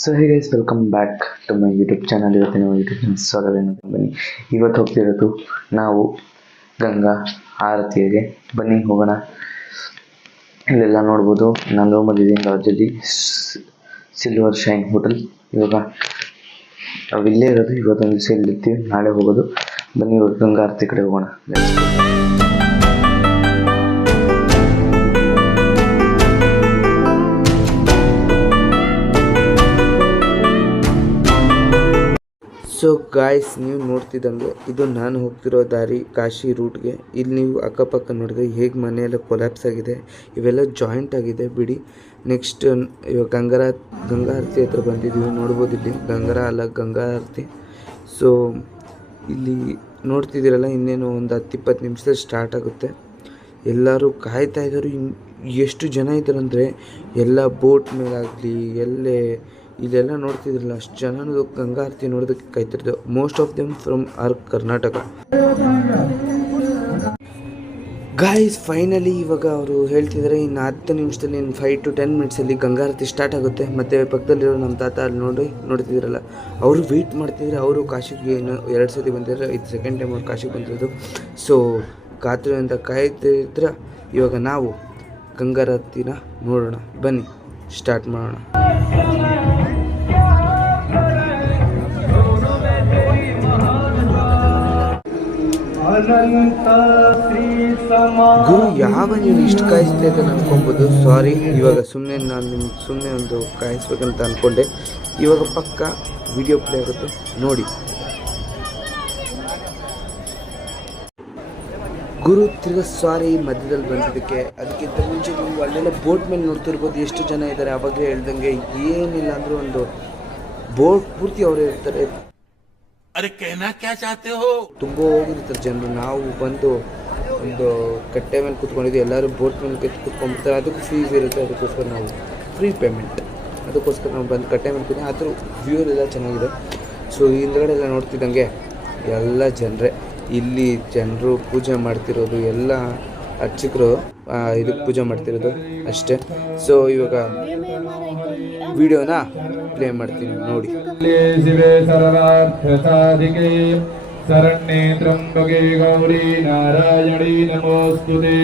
So hey guys, welcome back to my YouTube channel. ಇವತ್ತಿನ YouTube ಸ್ವಾಗತ. ಬನ್ನಿ, ಇವತ್ತು ಹೋಗ್ತಿರೋದು ನಾವು ಗಂಗಾ ಆರತಿಗೆ. ಬನ್ನಿ ಹೋಗೋಣ. ಇಲ್ಲೆಲ್ಲ ನೋಡ್ಬೋದು, ನಾನು ಬಂದಿದ್ದೀನಿ ಲಾಡ್ಜಲ್ಲಿ, ಸಿಲ್ವರ್ ಶೈನ್ ಹೋಟೆಲ್. ಇವಾಗ ನಾವಿಲ್ಲೇ ಇರೋದು, ಇವತ್ತೊಂದು ದಿವಸ ಇಲ್ಲಿರ್ತೀವಿ, ನಾಳೆ ಹೋಗೋದು. ಬನ್ನಿ ಇವಾಗ ಗಂಗಾ ಆರತಿ ಕಡೆ ಹೋಗೋಣ. ಸೊ ಗಾಯ್ಸ್, ನೀವು ನೋಡ್ತಿದ್ದಂಗೆ ಇದು ನಾನು ಹೋಗ್ತಿರೋ ದಾರಿ ಕಾಶಿ ರೂಟ್ಗೆ. ಇಲ್ಲಿ ನೀವು ಅಕ್ಕಪಕ್ಕ ನೋಡಿದ್ರೆ ಹೇಗೆ ಮನೆಯೆಲ್ಲ ಕೊಲ್ಯಾಪ್ಸ್ ಆಗಿದೆ, ಇವೆಲ್ಲ ಜಾಯಿಂಟ್ ಆಗಿದೆ ಬಿಡಿ. ನೆಕ್ಸ್ಟ್ ಇವಾಗ ಗಂಗಾ ಆರತಿ ಹತ್ರ ಬಂದಿದ್ದೀವಿ. ನೋಡ್ಬೋದು ಇಲ್ಲಿ ಗಂಗಾ ಆರತಿ. ಸೊ ಇಲ್ಲಿ ನೋಡ್ತಿದ್ದೀರಲ್ಲ, ಇನ್ನೇನು ಒಂದು 10-20 ನಿಮಿಷದಲ್ಲಿ ಸ್ಟಾರ್ಟ್ ಆಗುತ್ತೆ. ಎಲ್ಲರೂ ಕಾಯ್ತಾ ಇದ್ದಾರೆ. ಎಷ್ಟು ಜನ ಇದ್ದಾರಂದರೆ ಎಲ್ಲ ಬೋಟ್ ಮೇಲಾಗಲಿ ಇಲ್ಲೆಲ್ಲ ನೋಡ್ತಿದ್ರಲ್ಲ, ಅಷ್ಟು ಜನನು ಗಂಗಾ ಆರತಿ ನೋಡೋದಕ್ಕೆ ಕಾಯ್ತಿರ್ತಾರೆ. Most of them from our Karnataka. Guys, finally ಇವಾಗ ಅವರು ಹೇಳ್ತಿದ್ದಾರೆ ಇನ್ನು 10 ನಿಮಿಷದಲ್ಲಿ, ಇನ್ನು 5 to 10 ಮಿನಿಟ್ಸಲ್ಲಿ ಗಂಗಾ ಆರತಿ ಸ್ಟಾರ್ಟ್ ಆಗುತ್ತೆ. ಮತ್ತು ಪಕ್ಕದಲ್ಲಿರೋ ನಮ್ಮ ತಾತ ಅಲ್ಲಿ ನೋಡ್ತಿದ್ದೀರಲ್ಲ, ಅವರು ವೆಯ್ಟ್ ಮಾಡ್ತಿದ್ದಾರೆ. ಅವರು ಕಾಶಿಗೆ 2 ಸತಿ ಬಂದಿದ್ದಾರೆ, ಇದು ಸೆಕೆಂಡ್ ಟೈಮ್ ಅವ್ರು ಕಾಶಿಗೆ ಬಂದಿರೋದು. ಸೊ ಕಾತುರದಿಂದ ಕಾಯ್ತಿದ್ರೆ ಇವಾಗ ನಾವು ಗಂಗಾ ಆರತಿನ ನೋಡೋಣ. ಬನ್ನಿ ಸ್ಟಾರ್ಟ್ ಮಾಡೋಣ. ಗುರು, ಯಾವ ನೀವು ಇಷ್ಟು ಕಾಯಿಸ್ತಾ ಅಂತ ಅನ್ಕೊಬೋದು. ಸಾರಿ, ಇವಾಗ ನಾನು ನಿಮ್ಗೆ ಸುಮ್ಮನೆ ಒಂದು ಕಾಯಿಸ್ಬೇಕಂತ ಅಂದ್ಕೊಂಡೆ. ಇವಾಗ ಪಕ್ಕ ವಿಡಿಯೋ ಪ್ಲೇ ಆಗುತ್ತೆ, ನೋಡಿ. ಗುರು, ತಿರ್ಗಾ ಸಾರಿ ಮಧ್ಯದಲ್ಲಿ ಬಂದಿದ್ದಕ್ಕೆ. ಅದಕ್ಕಿಂತ ಮುಂಚೆ ನೀವು ಅಲ್ಲೆಲ್ಲ ಬೋಟ್ ಮೇಲೆ ನೋಡ್ತಿರ್ಬೋದು ಎಷ್ಟು ಜನ ಇದ್ದಾರೆ. ಆವಾಗಲೇ ಹೇಳ್ದಂಗೆ ಏನಿಲ್ಲ ಅಂದರೂ ಒಂದು ಬೋಟ್ ಪೂರ್ತಿ ಅವರೇ ಇರ್ತಾರೆ. ತುಂಬ ಹೋಗಿರ್ತಾರೆ ಜನರು. ನಾವು ಬಂದು ಒಂದು ಕಟ್ಟೆ ಮೇಲೆ ಕೂತ್ಕೊಂಡಿದ್ವಿ, ಎಲ್ಲರೂ ಬೋಟ್ ಮೇಲೆ ಕೂತ್ಕೊಂಡ್ಬಿಡ್ತಾರೆ. ಅದಕ್ಕೂ ಫೀಸ್ ಇರುತ್ತೆ, ಅದಕ್ಕೋಸ್ಕರ ನಾವು ಫ್ರೀ ಪೇಮೆಂಟ್, ಅದಕ್ಕೋಸ್ಕರ ನಾವು ಬಂದು ಕಟ್ಟೆ ಮೇಲೆ ಕೂತ್ಕೊಂಡು. ಆದರೂ ವ್ಯೂ ಎಲ್ಲ ಚೆನ್ನಾಗಿದೆ. ಸೊ ಹಿಂದ್ಗಡೆ ಎಲ್ಲ ನೋಡ್ತಿದ್ದಂಗೆ ಎಲ್ಲ ಜನರೇ. ಇಲ್ಲಿ ಜನರು ಪೂಜೆ ಮಾಡ್ತಿರೋದು ಎಲ್ಲ ಅರ್ಚಕರು ಇದಕ್ಕೆ ಪೂಜೆ ಮಾಡ್ತಿರೋದು ಅಷ್ಟೇ. ಸೊ ಇವಾಗ ವಿಡಿಯೋನ ಪ್ಲೇ ಮಾಡ್ತೀನಿ, ನೋಡಿ. ಶರಣ್ಯೇ ತ್ರ್ಯಂಬಕೆ ಗೌರಿ ನಾರಾಯಣಿ ನಮೋಸ್ತುತೇ.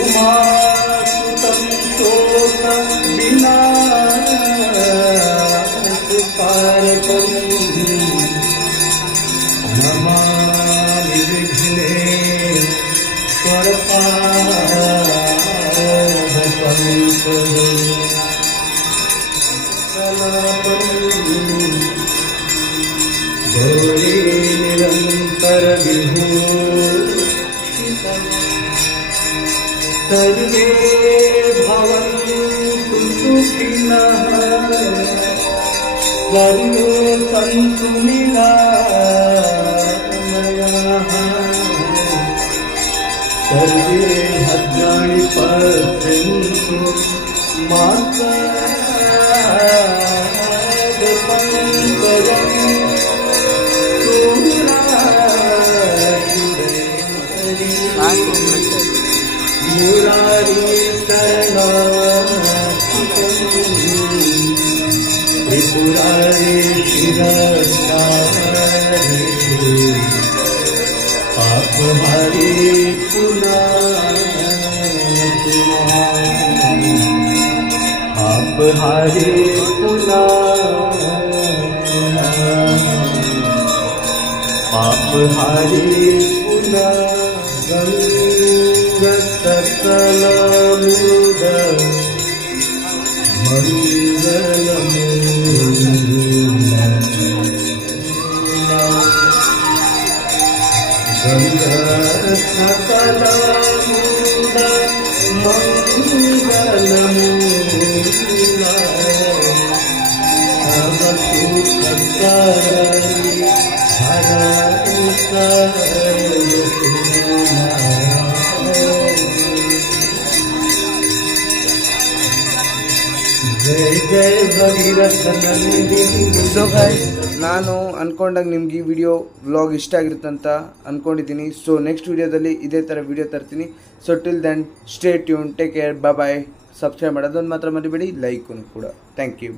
उमासुतं शोकविनाशकारकं नमामि विघ्नेश्वरपादपङ्कजं गौरी निरन्तरविभूषितं सर्वे भवन्तु सुखिनः सर्वे सन्तु निरामयाः सर्वे भद्राणि पश्यन्तु मा कष्टं मुरारी शरणं त्रिपुरारी शिरस्तारी पाप हरि पाप हरि पाप हरि गंग सकल मूद गंग सकल मूद मंगलमूला सब सुख करी जय जय भगीरथ नंदिनी। ಸೊ ಗೈಸ್, ನಾನು ಅಂದ್ಕೊಂಡಾಗ ನಿಮ್ಗೆ ಈ ವಿಡಿಯೋ ವ್ಲಾಗ್ ಇಷ್ಟ ಆಗಿರುತ್ತೆ ಅಂತ ಅಂದ್ಕೊಂಡಿದ್ದೀನಿ. ಸೊ ನೆಕ್ಸ್ಟ್ ವಿಡಿಯೋದಲ್ಲಿ ಇದೇ ಥರ ವಿಡಿಯೋ ತರ್ತೀನಿ. So till then stay tuned, take care, bye. Subscribe ಮಾಡೋದೊಂದು ಮಾತ್ರ ಮರಿಬೇಡಿ, ಲೈಕನ್ನು ಕೂಡ. Thank you.